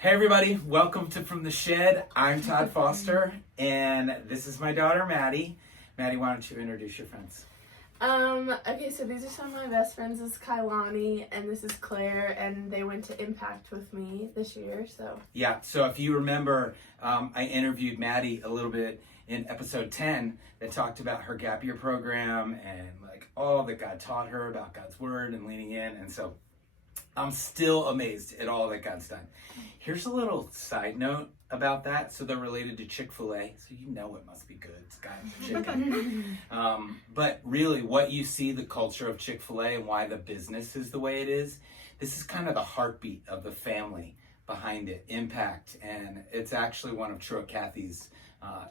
Hey everybody, welcome to From the Shed. I'm Todd Foster, and this is my daughter, Maddie. Maddie, why don't you introduce your friends? Okay, so these are some of my best friends. This is Kailani, and this is Claire, and they went to Impact with me this year, so. Yeah, so if you remember, I interviewed Maddie a little bit in episode 10 that talked about her gap year program and like all that God taught her about God's word and leaning in, and so I'm still amazed at all that God's done. Here's a little side note about that. So they're related to Chick-fil-A, so you know it must be good. It's got chicken. But really, what you see, the culture of Chick-fil-A and why the business is the way it is, this is kind of the heartbeat of the family behind it, Impact. And it's actually one of True Kathy's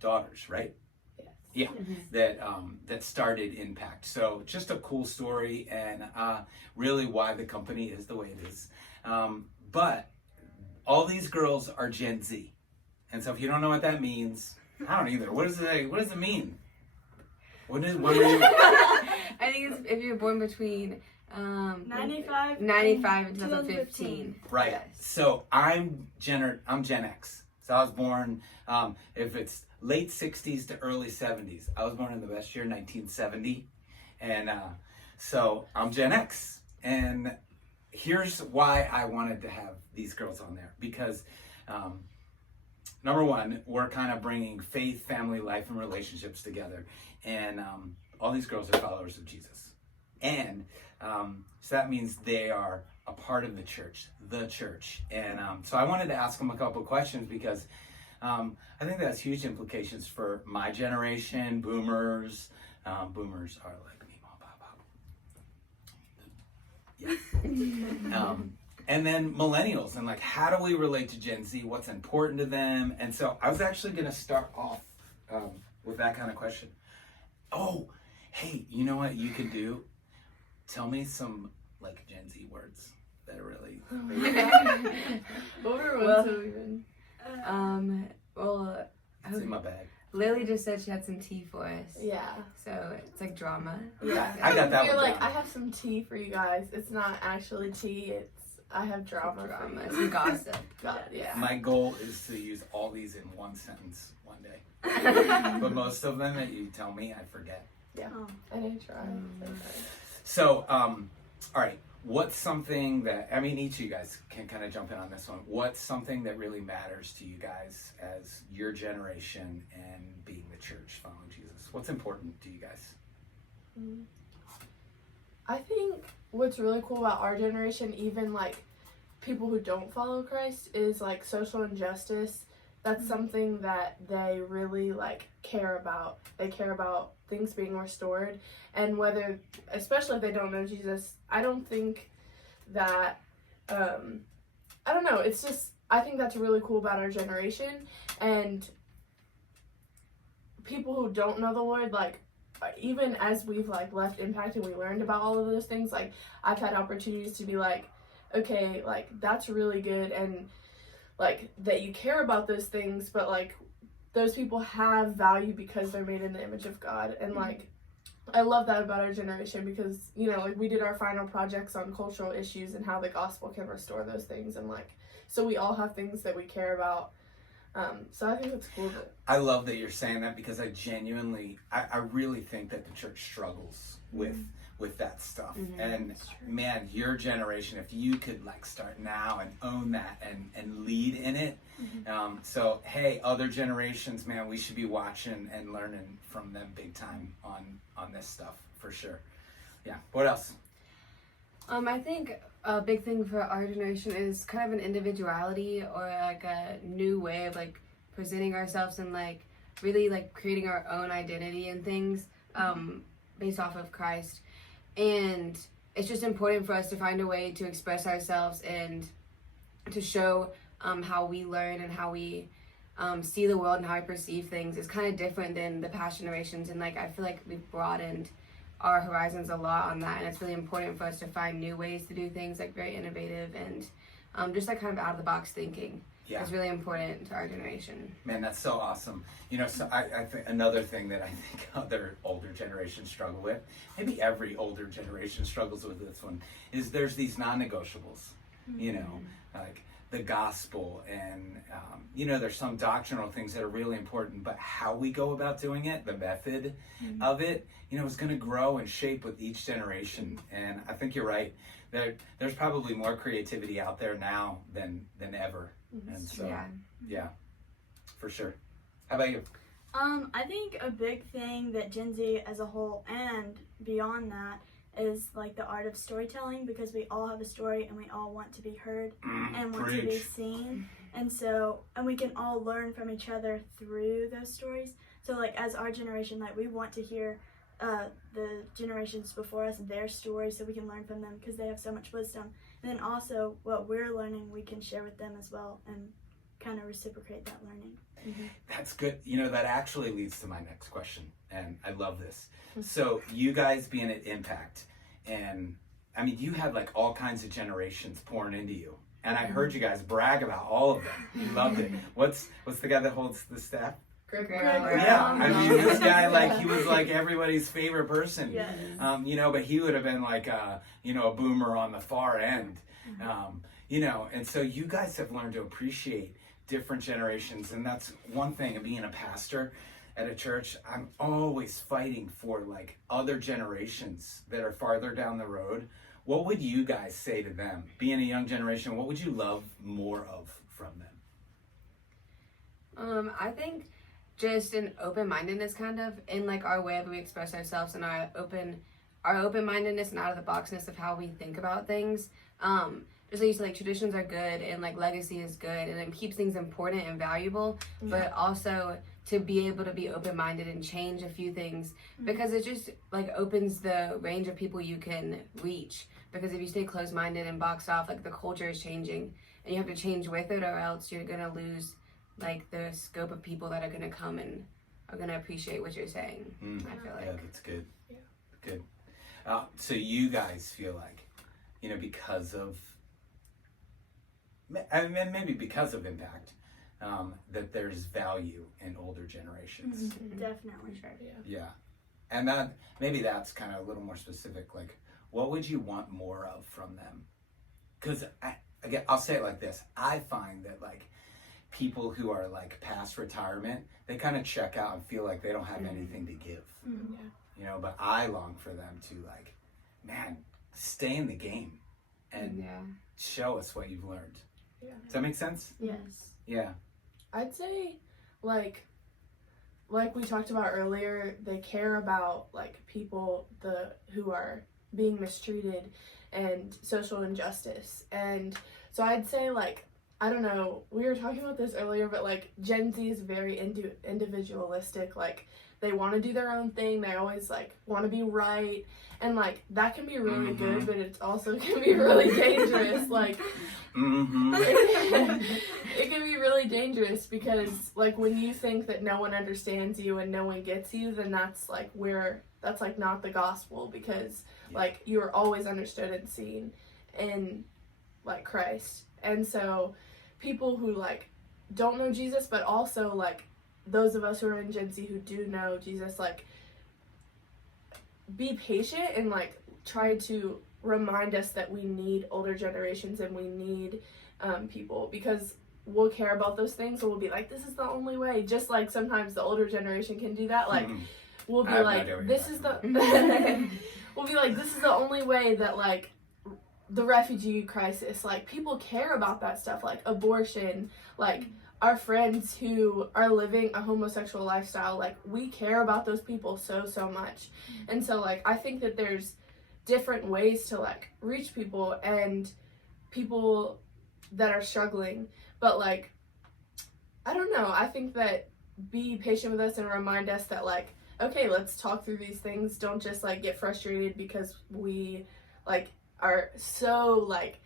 daughters, right? Yeah, that started Impact. So just a cool story and really why the company is the way it is. But all these girls are Gen Z. And so if you don't know what that means, I don't either. What does it mean? What were you? I think it's if you're born between 95 and 2015. Right. Yes. So I'm Gen X. So I was born, if it's late 60s to early 70s. I was born in the best year, 1970. And so I'm Gen X. And here's why I wanted to have these girls on there. Because number one, we're kind of bringing faith, family, life, and relationships together. And all these girls are followers of Jesus. And so that means they are a part of the church. And so I wanted to ask them a couple questions because I think that has huge implications for my generation, boomers. Boomers are like me, mom, pop, pop. Yeah. And then millennials, and like, how do we relate to Gen Z? What's important to them? And so I was actually going to start off with that kind of question. Oh, hey, you know what you can do? Tell me some like Gen Z words that are really. What were ones that we've been? Well, It's in my bag. Lily just said she had some tea for us. Yeah. So it's like drama. Yeah. I got that You're one like, down. I have some tea for you guys. It's not actually tea, I have drama for you. Some gossip. God, yeah. My goal is to use all these in one sentence one day. But most of them that you tell me, I forget. Yeah. I need to try. So, all right. What's something that, I mean, each of you guys can kind of jump in on this one. What's something that really matters to you guys as your generation and being the church, following Jesus? What's important to you guys? I think what's really cool about our generation, even like people who don't follow Christ, is like social injustice. That's something that they really like care about. They care about things being restored, and whether, especially if they don't know Jesus, I don't think that, I don't know, it's just, I think that's really cool about our generation. And people who don't know the Lord, like, even as we've like left Impact and we learned about all of those things, like I've had opportunities to be like, okay, like that's really good, and like that you care about those things, but like those people have value because they're made in the image of God. And like I love that about our generation because, you know, like we did our final projects on cultural issues and how the gospel can restore those things, and like so we all have things that we care about. So I think it's cool that I love that you're saying that because I genuinely, I really think that the church struggles with that stuff. And man, your generation, if you could like start now and own that and lead in it. So hey, other generations, man, we should be watching and learning from them big time on this stuff for sure. Yeah. What else? I think a big thing for our generation is kind of an individuality or like a new way of like presenting ourselves and like really like creating our own identity and things based off of Christ. And it's just important for us to find a way to express ourselves and to show how we learn and how we see the world and how we perceive things. It's kind of different than the past generations, and like I feel like we've broadened our horizons a lot on that, and it's really important for us to find new ways to do things, like very innovative and just like kind of out of the box thinking. Yeah. It's really important to our generation. Man, that's so awesome. You know, so I think another thing that I think other older generations struggle with, maybe every older generation struggles with this one, is there's these non-negotiables. You know, like the gospel and there's some doctrinal things that are really important, but how we go about doing it, the method of it, is going to grow and shape with each generation. And I think you're right. There's probably more creativity out there now than ever. And so, yeah, for sure. How about you? I think a big thing that Gen Z as a whole and beyond that is like the art of storytelling, because we all have a story and we all want to be heard and want to be seen. And we can all learn from each other through those stories. So like as our generation, like we want to hear the generations before us, their stories, so we can learn from them because they have so much wisdom. And then also what we're learning, we can share with them as well and kind of reciprocate that learning. That's good. That actually leads to my next question, and I love this. So you guys being at Impact, and I mean, you had like all kinds of generations pouring into you, and I heard you guys brag about all of them. You loved it. What's the guy that holds the staff? Greg. Yeah, I mean, this guy, like, he was like everybody's favorite person. Yes. But he would have been like a boomer on the far end. And so you guys have learned to appreciate different generations, and that's one thing of being a pastor at a church. I'm always fighting for like other generations that are farther down the road. What would you guys say to them? Being a young generation, what would you love more of from them? I think just an open-mindedness kind of in like our way of we express ourselves, and our open-mindedness and out of the boxness of how we think about things. Just like you said, like traditions are good and like legacy is good and it keeps things important and valuable, but also to be able to be open-minded and change a few things, because it just like opens the range of people you can reach. Because if you stay closed-minded and boxed off, like the culture is changing and you have to change with it, or else you're gonna lose like the scope of people that are gonna come and are gonna appreciate what you're saying. I feel like. Yeah, that's good. Yeah. Good. So you guys feel like, because of, maybe because of Impact, that there's value in older generations. Definitely. Sure, Yeah. And maybe that's kind of a little more specific. Like, what would you want more of from them? Because again, I'll say it like this. I find that like people who are like past retirement, they kind of check out and feel like they don't have anything to give. But I long for them to like, man, stay in the game and show us what you've learned. Yeah. Does that make sense? Yes. Yeah. I'd say like we talked about earlier, they care about like people who are being mistreated and social injustice. And so I'd say like, I don't know, we were talking about this earlier, but like Gen Z is very individualistic. Like they want to do their own thing. They always like want to be right. And like that can be really good, but it also can be really dangerous. Like it can be really dangerous because like when you think that no one understands you and no one gets you, then that's like not the gospel, because like you are always understood and seen in like Christ. And so people who like don't know Jesus, but also like those of us who are in Gen Z who do know Jesus, like be patient and like try to remind us that we need older generations and we need people, because we'll care about those things and we'll be like, this is the only way. Just like sometimes the older generation can do that. Like we'll be like, this is the we'll be like, this is the only way that like the refugee crisis, like people care about that stuff, like abortion, like our friends who are living a homosexual lifestyle, like we care about those people so much. And so like I think that there's different ways to like reach people and people that are struggling, but like I don't know, I think that be patient with us and remind us that like, okay, let's talk through these things. Don't just like get frustrated because we like are so like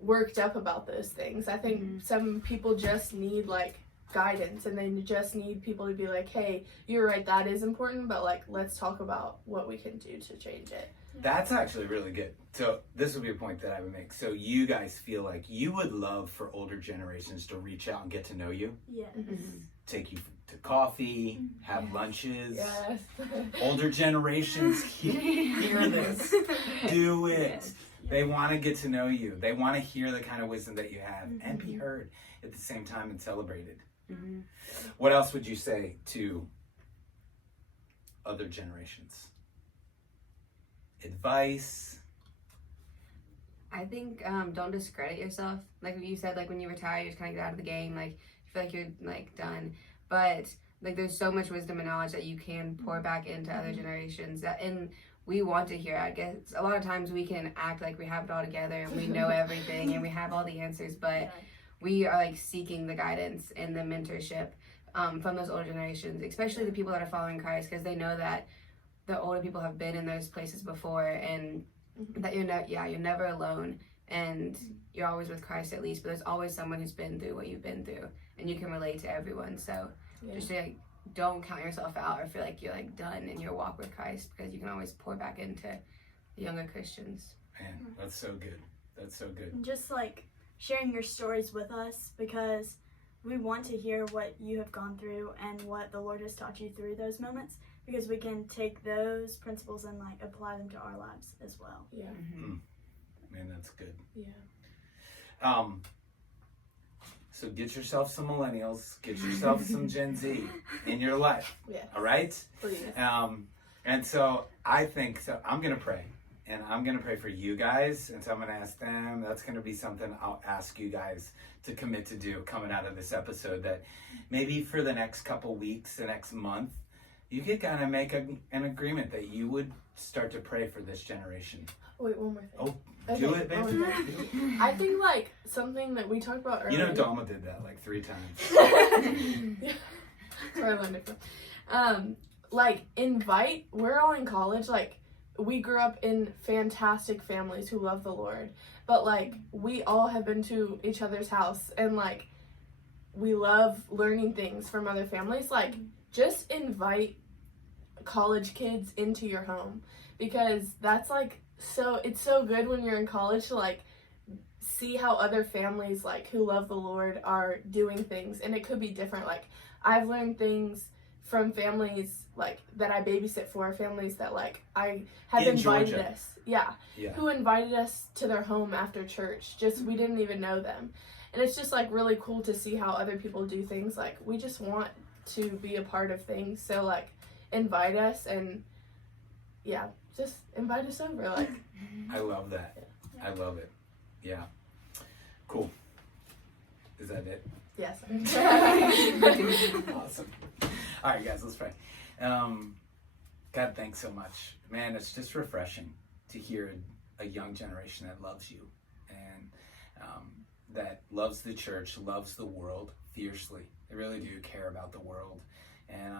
worked up about those things. I think some people just need like guidance, and they just need people to be like, hey, you're right, that is important, but like let's talk about what we can do to change it. That's actually really good. So this would be a point that I would make. So you guys feel like you would love for older generations to reach out and get to know you, Yes. take you to coffee, have lunches. Yes. Older generations hear this. Do it. They want to get to know you. They want to hear the kind of wisdom that you have and be heard at the same time and celebrated. What else would you say to other generations? Advice? I think don't discredit yourself. Like you said, like when you retire, you just kind of get out of the game. Like you feel like you're like done, but like there's so much wisdom and knowledge that you can pour back into other generations. And we want to hear. I guess a lot of times we can act like we have it all together and we know everything and we have all the answers, but we are like seeking the guidance and the mentorship from those older generations, especially the people that are following Christ, because they know that the older people have been in those places before, and that you're never alone, and you're always with Christ at least, but there's always someone who's been through what you've been through, and you can relate to everyone. So just like don't count yourself out or feel like you're like done in your walk with Christ, because you can always pour back into the younger Christians. Man, that's so good. That's so good. And just like sharing your stories with us, because we want to hear what you have gone through and what the Lord has taught you through those moments, because we can take those principles and like apply them to our lives as well. Yeah. Man, that's good. Yeah. So get yourself some millennials, get yourself some Gen Z in your life. Yeah. All right? Please. And so I think, so I'm going to pray. And I'm going to pray for you guys. And so I'm going to ask them. That's going to be something I'll ask you guys to commit to do coming out of this episode, that maybe for the next couple weeks, the next month, you could kind of make an agreement that you would start to pray for this generation. Wait, one more thing. Oh, do it, baby. Okay. I think like something that we talked about earlier. You know, Dama did that like 3 times. That's where I learned it from. Like we're all in college, like we grew up in fantastic families who love the Lord, but like we all have been to each other's house, and like we love learning things from other families. Like just invite college kids into your home, because that's like it's so good when you're in college to like see how other families like who love the Lord are doing things, and it could be different. Like I've learned things from families like that I babysit for, families that like I have In invited Georgia. us. Yeah. Who invited us to their home after church. Just we didn't even know them. And it's just like really cool to see how other people do things. Like we just want to be a part of things. So like invite us, and just invite us over. Like I love that. I love it. Yeah. Cool. Is that it? yes. Awesome. All right, guys, let's pray. God, thanks so much. Man, it's just refreshing to hear a young generation that loves you, and that loves the church, loves the world fiercely. They really do care about the world. And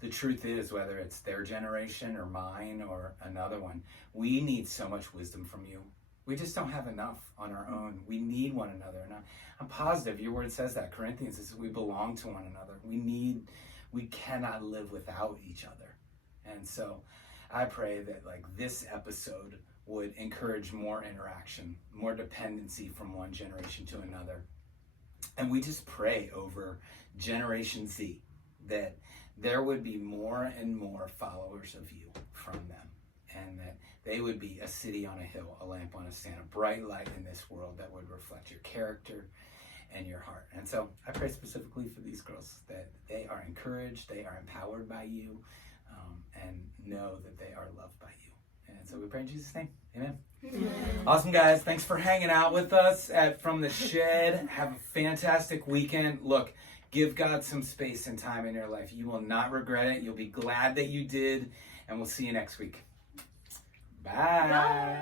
the truth is, whether it's their generation or mine or another one, we need so much wisdom from you. We just don't have enough on our own. We need one another. And I'm positive your word says that. Corinthians says we belong to one another. We cannot live without each other. And so I pray that like this episode would encourage more interaction, more dependency from one generation to another. And we just pray over Generation Z that there would be more and more followers of you from them, and that they would be a city on a hill, a lamp on a stand, a bright light in this world that would reflect your character and your heart. And so I pray specifically for these girls, that they are encouraged, they are empowered by you, and know that they are loved by you. And so we pray in Jesus' name. Amen. Awesome, guys. Thanks for hanging out with us at From the Shed. Have a fantastic weekend. Look, give God some space and time in your life. You will not regret it. You'll be glad that you did. And we'll see you next week. Bye.